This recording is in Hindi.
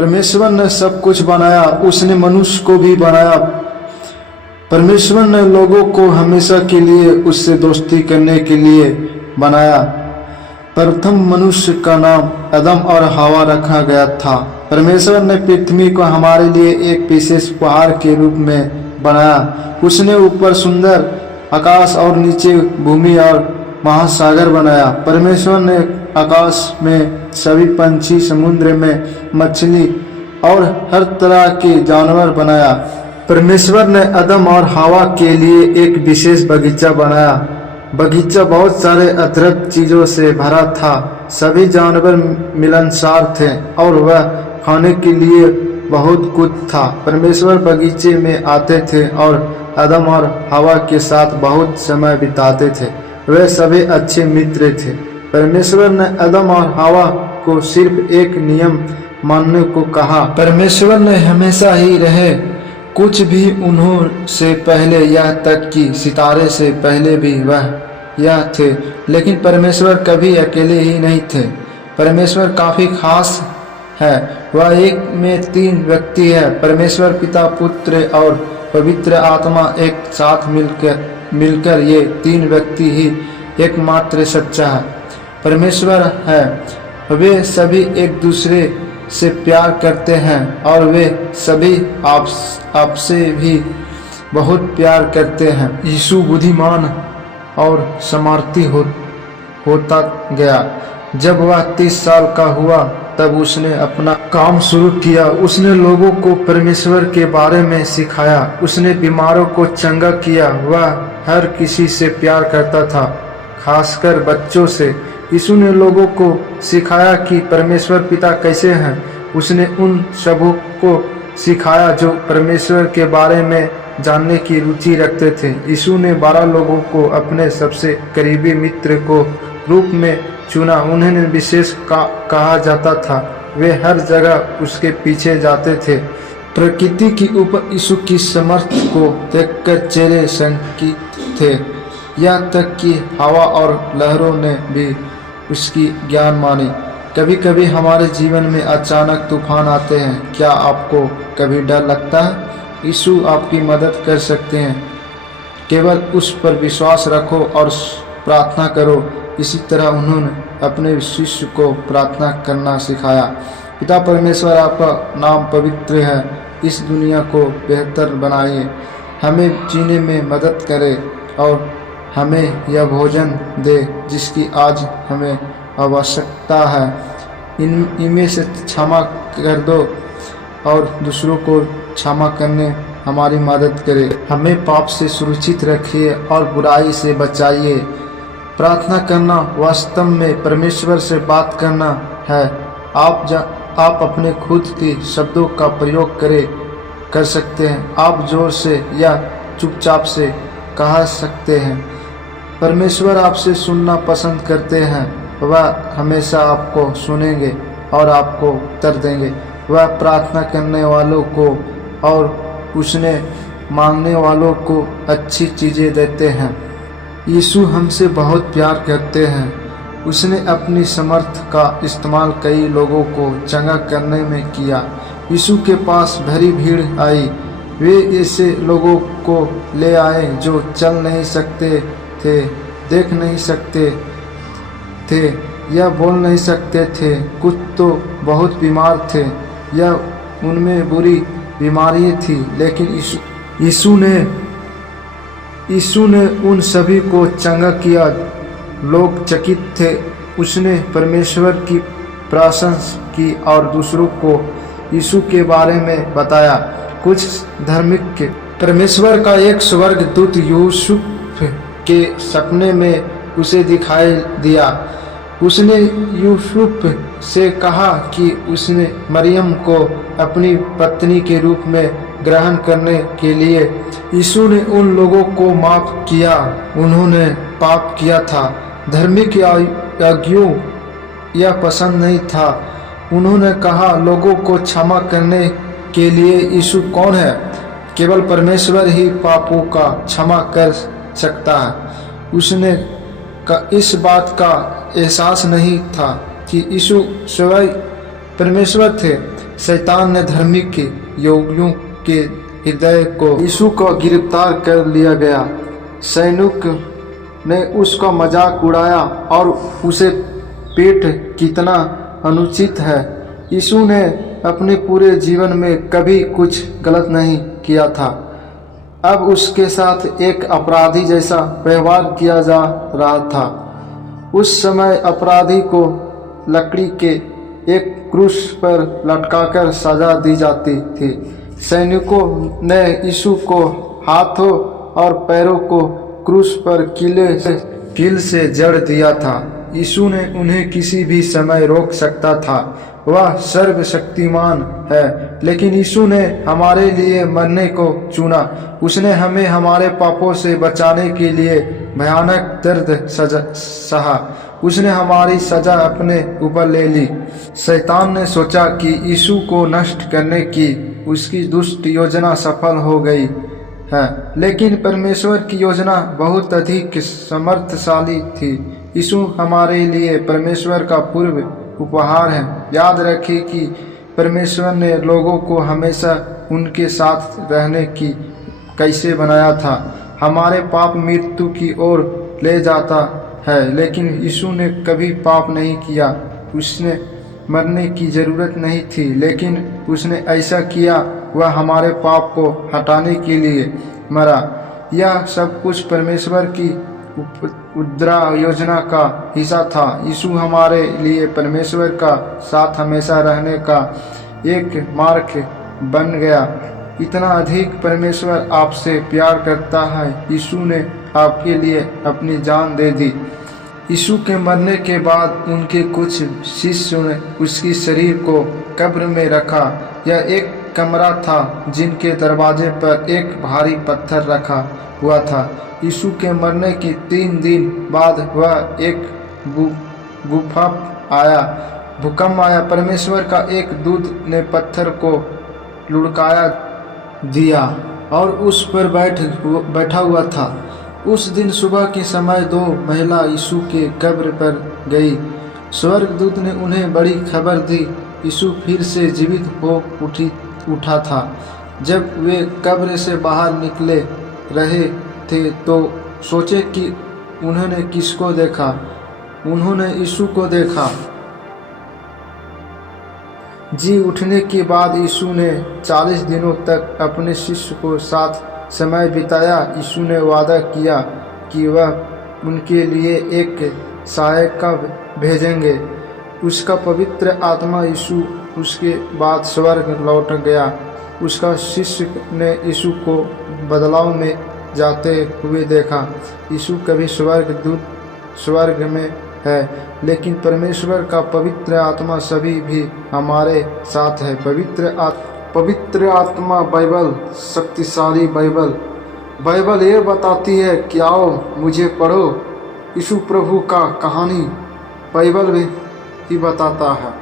परमेश्वर ने सब कुछ बनाया, उसने मनुष्य को भी बनाया। परमेश्वर ने लोगों को हमेशा के लिए उससे दोस्ती करने के लिए बनाया। प्रथम मनुष्य का नाम आदम और हवा रखा गया था। परमेश्वर ने पृथ्वी को हमारे लिए एक विशेष उपहार के रूप में बनाया। उसने ऊपर सुंदर आकाश और नीचे भूमि और महासागर बनाया। परमेश्वर ने आकाश में सभी पंछी, समुद्र में मछली और हर तरह के जानवर बनाया। परमेश्वर ने आदम और हवा के लिए एक विशेष बगीचा बनाया। बगीचा बहुत सारे अद्भुत चीजों से भरा था। सभी जानवर मिलनसार थे और वह खाने के लिए बहुत कुछ था। परमेश्वर बगीचे में आते थे और आदम और हवा के साथ बहुत समय बिताते थे। वे सभी अच्छे मित्र थे। परमेश्वर ने आदम और हवा को सिर्फ एक नियम मानने को कहा। परमेश्वर ने हमेशा ही रहे, कुछ भी उन्हों से पहले, यह तक कि सितारे से पहले भी वह यह थे। लेकिन परमेश्वर कभी अकेले ही नहीं थे। परमेश्वर काफी खास है। वह एक में तीन व्यक्ति है। परमेश्वर पिता, पुत्र और पवित्र आत्मा एक साथ मिलकर ये तीन व्यक्ति ही एकमात्र सच्चा है परमेश्वर है। वे सभी एक दूसरे से प्यार करते हैं और वे सभी आपसे भी बहुत प्यार करते हैं। यीशु बुद्धिमान और सामर्थी होता गया। जब वह 30 साल का हुआ तब उसने अपना काम शुरू किया। उसने लोगों को परमेश्वर के बारे में सिखाया। उसने बीमारों को चंगा किया। वह हर किसी से प्यार करता था, खासकर बच्चों से। यीशु ने लोगों को सिखाया कि परमेश्वर पिता कैसे हैं। उसने उन सबों को सिखाया जो परमेश्वर के बारे में जानने की रुचि रखते थे। यीशु ने 12 लोगों को अपने सबसे करीबी मित्र को रूप में चुना। उन्हें विशेष कहा जाता था। वे हर जगह उसके पीछे जाते थे। प्रकृति के ऊपर यीशु की सामर्थ्य को देखकर चेहरे शंकित थे। यहाँ तक कि हवा और लहरों ने भी उसकी ज्ञान मानी। कभी कभी हमारे जीवन में अचानक तूफान आते हैं। क्या आपको कभी डर लगता है? यीशु आपकी मदद कर सकते हैं। केवल उस पर विश्वास रखो और प्रार्थना करो। इसी तरह उन्होंने अपने शिष्य को प्रार्थना करना सिखाया। पिता परमेश्वर, आपका नाम पवित्र है। इस दुनिया को बेहतर बनाइए, हमें जीने में मदद करें और हमें यह भोजन दे जिसकी आज हमें आवश्यकता है। इनमें से क्षमा कर दो और दूसरों को क्षमा करने हमारी मदद करें। हमें पाप से सुरक्षित रखिए और बुराई से बचाइए। प्रार्थना करना वास्तव में परमेश्वर से बात करना है। आप अपने खुद के शब्दों का प्रयोग कर सकते हैं। आप जोर से या चुपचाप से कह सकते हैं। परमेश्वर आपसे सुनना पसंद करते हैं। वह हमेशा आपको सुनेंगे और आपको उत्तर देंगे। वह प्रार्थना करने वालों को और उसने मांगने वालों को अच्छी चीज़ें देते हैं। यीशु हमसे बहुत प्यार करते हैं। उसने अपनी समर्थ का इस्तेमाल कई लोगों को चंगा करने में किया। यीशु के पास भरी भीड़ आई। वे ऐसे लोगों को ले आए जो चल नहीं सकते थे, देख नहीं सकते थे या बोल नहीं सकते थे। कुछ तो बहुत बीमार थे या उनमें बुरी बीमारियां थी। लेकिन यीशु ने उन सभी को चंगा किया। लोग चकित थे। उसने परमेश्वर की प्रशंसा की और दूसरों को यीशु के बारे में बताया। कुछ धार्मिक के परमेश्वर का एक स्वर्गदूत यूसुफ के सपने में उसे दिखाई दिया। उसने यूसुफ से कहा कि उसने मरियम को अपनी पत्नी के रूप में ग्रहण करने के लिए। यीशु ने उन लोगों को माफ किया उन्होंने पाप किया था। धार्मिक याजकों यह पसंद नहीं था। उन्होंने कहा, लोगों को क्षमा करने के लिए यीशु कौन है? केवल परमेश्वर ही पापों का क्षमा कर सकता है। उसने इस बात का एहसास नहीं था कि यीशु स्वयं परमेश्वर थे। शैतान ने धार्मिक योगियों के हृदय को यीशु को गिरफ्तार कर लिया गया। सैनिक ने उसका मजाक उड़ाया और उसे पेट कितना अनुचित है। यीशु ने अपने पूरे जीवन में कभी कुछ गलत नहीं किया था। अब उसके साथ एक अपराधी जैसा व्यवहार किया जा रहा था। उस समय अपराधी को लकड़ी के एक क्रूस पर लटकाकर सजा दी जाती थी। सैनिकों ने यीशु को हाथों और पैरों को क्रूस पर कील से जड़ दिया था। यीशु ने उन्हें किसी भी समय रोक सकता था। वह सर्वशक्तिमान है, लेकिन यीशु ने हमारे लिए मरने को चुना। उसने हमें हमारे पापों से बचाने के लिए भयानक दर्द सहा। उसने हमारी सजा अपने ऊपर ले ली। शैतान ने सोचा कि यीशु को नष्ट करने की उसकी दुष्ट योजना सफल हो गई है, लेकिन परमेश्वर की योजना बहुत अधिक समर्थशाली थी। यीशु हमारे लिए परमेश्वर का पूर्व उपहार है। याद रखें कि परमेश्वर ने लोगों को हमेशा उनके साथ रहने की कैसे बनाया था। हमारे पाप मृत्यु की ओर ले जाता है, लेकिन यीशु ने कभी पाप नहीं किया। उसने मरने की जरूरत नहीं थी, लेकिन उसने ऐसा किया। वह हमारे पाप को हटाने के लिए मरा। यह सब कुछ परमेश्वर की उद्रा योजना का हिस्सा था। यीशु हमारे लिए परमेश्वर का साथ हमेशा रहने का एक मार्ग बन गया। इतना अधिक परमेश्वर आपसे प्यार करता है, यीशु ने आपके लिए अपनी जान दे दी। यीशु के मरने के बाद उनके कुछ शिष्यों ने उसकी शरीर को कब्र में रखा। यह एक कमरा था जिनके दरवाजे पर एक भारी पत्थर रखा हुआ था। यीशु के मरने के 3 दिन बाद वह एक भूकंप आया। परमेश्वर का एक दूत ने पत्थर को लुढ़काया दिया और उस पर बैठा हुआ था। उस दिन सुबह के समय 2 महिला यीशु के कब्र पर गई। स्वर्गदूत ने उन्हें बड़ी खबर दी। यीशु फिर से जीवित हो उठा था। जब वे कब्र से बाहर निकले रहे थे तो सोचे कि उन्होंने किसको देखा। उन्होंने यीशु को देखा। जी उठने के बाद यीशु ने 40 दिनों तक अपने शिष्य को साथ समय बिताया। यीशु ने वादा किया कि वह उनके लिए एक सहायक भेजेंगे। उसका पवित्र आत्मा यीशु उसके बाद स्वर्ग लौट गया। उसका शिष्य ने यीशु को बदलाव में जाते हुए देखा। यीशु कभी स्वर्ग में है, लेकिन परमेश्वर का पवित्र आत्मा सभी भी हमारे साथ है। पवित्र आत्मा बाइबल, शक्तिशाली बाइबल ये बताती है कि आओ मुझे पढ़ो। यीशु प्रभु का कहानी बाइबल भी बताता है।